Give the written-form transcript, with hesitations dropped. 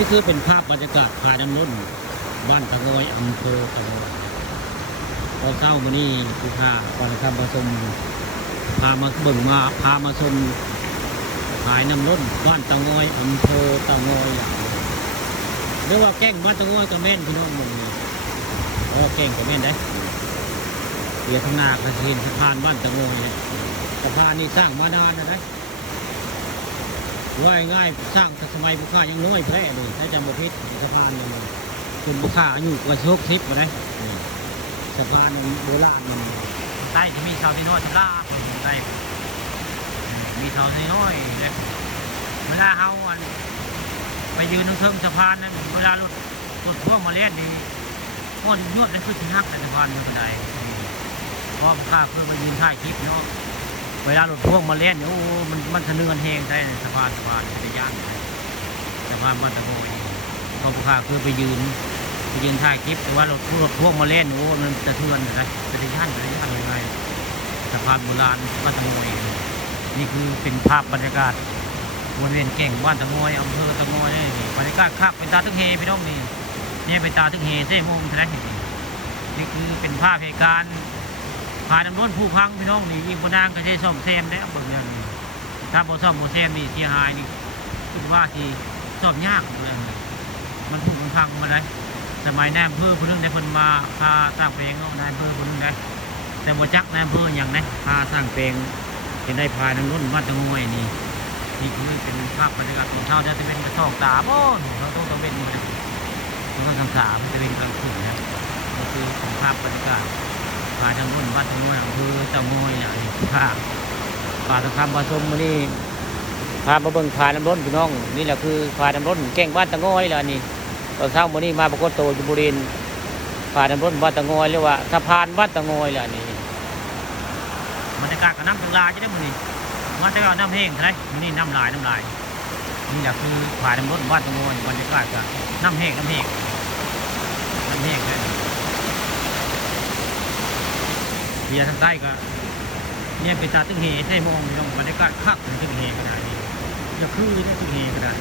นี่คือเป็นภาพบรรยากาศภายในล้นบ้านตะงอยอำเภอตะงอยพอเช้ามื้อนี้ผู้ค้าก่อนนะครับมาชมพามาเบิ่งมาพามาชมภายน้ำล้นบ้านตะงอยอำเภอตะงอยเรียกว่าแก้งบ้านตะงอยกับแม่นพี่น้องหมดเลยแก้งกับแม่นได้เดี๋ยวข้างหน้าก็จะเห็นสะพานบ้านตะงอยเนี่ยสะพานนี้สร้างมานานนะได้ว่าง่ายสร้างสมัยผู้ค้ายังน้อยแพร่เลยถ้าจำบ่ผิดสะพานเนี่ยคุณผู้ค้าอายุกว่า60มาได้สะพานโบราณมันใต้จะมีเสาที่น้อยที่ล่าใต้มีเสาที่น้อยเลยเวลาเฮาไปยืนตรงเทิงสะพานนั้นเวลารถพ่วงมาเล่นดีพ่นยวดนั่นคือที่หักสะพานมันก็ได้เพราะข้าเพื่อมายืนถ่ายคลิปเนาะเวลารถพ่วงมาเล่นโอ้มันทะเนือนแหงใช่สะพานเป็นย่านสะพานบ้านตะโกยพอผู้ข้าเพื่อไปยืนถ่ายคลิปแต่ว่ารถพ่วงมาเล่นโอ้มันจะเทือนอะไรเป็นย่านเลยไงสะพานโบราณบ้านตะโกยนี่คือเป็นภาพบรรยากาศบริเวณแก่งบ้านตะโกยอำเภอตะโกยนี่บรรยากาศคักเป็นตาตึกเฮพี่น้องนี่เป็นตาตึกเฮเส้นมุ่งใช่ไหมนี่คือเป็นภาพเหตุการณ์ผ่านน้ำล้นผู้พังพี่น้องนี่อีกบนนางก็ใช้ซ่อมแซมได้เบิ่งอย่างนี้ถ้าบ่ซ่อมบ่แซมนี่เสียหายนี่คิดว่าที่ซ่อมยากเลยมันถูกมันพังมาเลยสมัยนายอำเภอคนนึงได้คนมาพาสร้างเพลงนายอำเภอคนนึงได้แต่บ่จักนายอำเภออย่างนี้พาสร้างเพลงเป็นได้พาน้ำล้นบ้านตะงอยนี่คือเป็นภาพบรรยากาศของเท่าจะเป็นกระสอบตาบ่เราต้องเป็นเลยต้องทำสาจะเป็นกลางคืนนะก็คือของภาพบรรยากาศพาน้ำล้นบ้านตะงอยอำเภอตะงอยอย่างนี้ภาพป่าตะคำผสมมานี่พามาเบิ่งพาน้ำล้นพี่น้องนี่แหละคือพาน้ำล้นแก่งบ้านตะงอยแล้วนี่ตอนเช้ามื้อนี้มาปรากฏตัวอยู่บุรีพาน้ำล้นบ้านตะงอยเรียกว่าสะพานบ้านตะงอยแล้วนี่บรรยากาศกับน้ำตะลาจะได้มื้อนี้มันจะเอาน้ำแห้งใช่ไหมนี่น้ำลายนี่แหละคือพาน้ำล้นบ้านตะงอยบรรยากาศกับน้ำแห้งเลยเบียร์ทางใต้ก็เนี่ยเป็นตาตึ้งเฮใช่มองพี่น้องบรรยากาศคักตึ้งเฮก็ได้นี่จะคือตึ้งเฮก็ได้